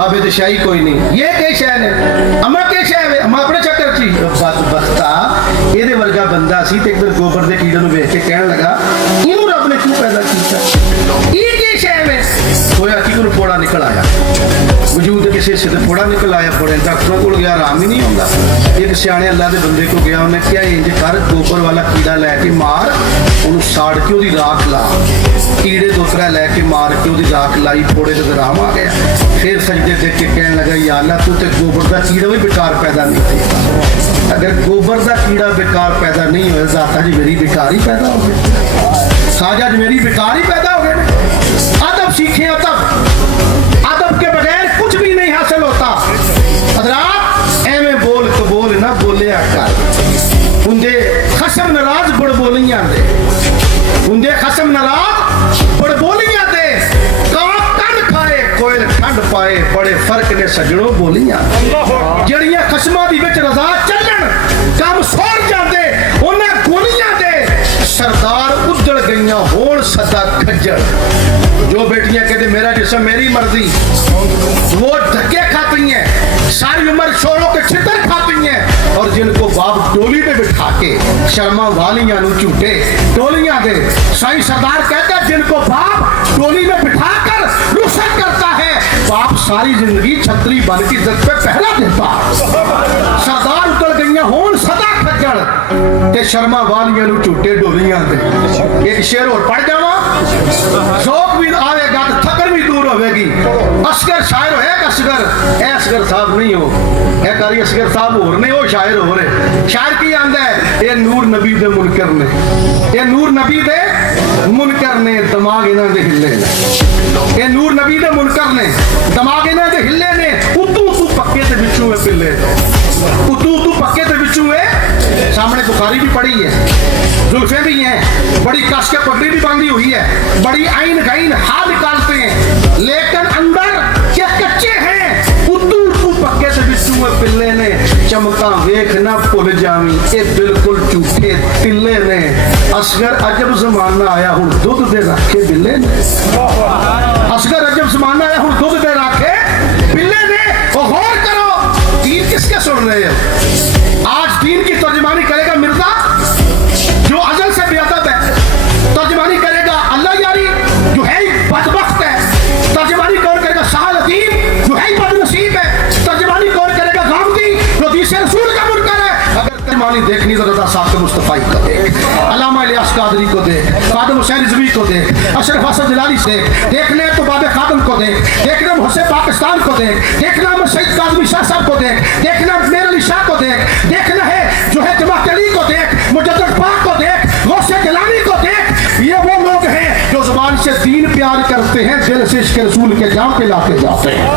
बाबे तो शाही कोई नहीं, ये के शहर है अम्मा के शहर है अम्मा अपने चक्कर ची बदबख्ता ये वर्गा बंदा सी ते एक दिन गोबर के कीड़े वेख के कहने लगा इनू रब ने क्यों पैदा किया, ये के शहर है होया कि उन्हें फोड़ा निकल आया, वजूद किसी से फोड़ा निकल आया, बड़े डॉक्टरों को गया आराम ही नहीं आता। एक सियाने अल्लाह के बंदे को गया, उन्हें क्या इंज कर गोबर वाला कीड़ा लैके मार उन्होंने साड़ के उसकी राख ला, कीड़े दूसरा लैके मार के उसकी राख लाई, फोड़े तो आराम आ गया। फिर सजदे देख के कहने लगा या अल्लाह तू तो गोबर का कीड़ा भी बेकार पैदा नहीं किया, अगर गोबर का कीड़ा बेकार पैदा नहीं हो जाता जी मेरी बेकार ही पैदा हो गई, साजा जी मेरी बेकार ही पैदा हो गए। अदब सीखे, अदब के बगैर कुछ भी नहीं हासिल होता। हज़रात एवें बोल कबूल ना बोलिया कर, उनके खसम नाराज बड़ बोलियां दे, उनके खसम नाराज बड़ बोलियां दे, कान खाए कोयल ठंड पाए, बड़े फर्क ने सजड़ों बोलियां जड़ियां खसमां दी विच रजा चलन कम सोड़ जाते उन्हें गोलियां दे, सरदार उजड़ गईयां होण सदा खज्जल, जो बेटियां कहते मेरा जिस्म मेरी मर्जी वो धक्के खाती हैं, सारी उम्र छोरों के छितर खाती हैं, और जिनको बाप डोली पे बिठा के शर्मा वालियां झूठे टोलियां दे, साईं सरदार कहते हैं जिनको बाप डोली में बिठा कर रुखसत करता है, बाप सारी जिंदगी छतरी बन की इज्जत पे पहरा देता। सरदार उतर गईयां होण सदा खज्जल ते शर्मा वालियां झूठे डोलियां दे। एक शेर और पढ़ जावा, शौक भी आवेगा तो थकन भी दूर होगी। असगर शायर हो एक असगर, ए असगर साहब नहीं हो, ए कारी असगर साहब हो नहीं, वो शायर हो रहे। शायर की आंदा है ये नूर नबी दे मुनकर ने, ये नूर नबी दे मुनकर ने दिमाग इन्हां दे हिले ने, ये नूर नबी दे मुनकर ने दिमाग इन्हां दे हिले ने, उतू तू पक्के ते विचू में पिल्ले, उतू तू पक्के ते विचू में। सामने बुखारी भी पड़ी है, जुल्फे भी हैं, बड़ी कस के पगड़ी भी बांधी हुई है, बड़ी आइन गाइन हाथ निकालते हैं, लेकिन अंदर क्या कच्चे हैं, उतू तू पक्के ते विचू में पिल्ले ने, चमका वेख ना भुल जावी ये बिल्कुल झूठे तिल्ले ने, असगर अजब जमाना आया हुण दुध दे रखे बिल्ले ने, असगर अजब जमाना आया हुण दुध दे रखे बिल्ले ने। और गौर करो दीन किसके सुन रहे हैं, आज दीन की तर्जमानी करेगा मिर्जा जो अजल से बेअदब है, तर्जमानी करेगा अल्लाह यारी जो है बदबख्त है, तर्जमानी कौन करेगा शाह लतीफ जो है बदनसीब है, तर्जमानी कौन करेगा गामदी जो दीस रसूल का मुनकर है। अगर तर्जमानी देखनी तो रज़ा साक़िब मुस्तफ़ाई को देख, अल्लामा इलियास कादरी को देख, कादर हुसैन रिज़वी को देख, अशरफ हसन जिलानी से देखने तो बाबे खातम को देख, देखना हुसैन पाकिस्तान को देख, देखना सईद काज़मी शाह साहब को देख, देखना मेर अली शाह को देख, देखना है जो है जमात अली को देख, मुजद्दिद पाक को देख, गौसे गिलानी को देख। ये वो लोग हैं जो जुबान से दीन प्यार करते हैं, दिल से इश्क़ रसूल के जाम पे लाते जाते हैं।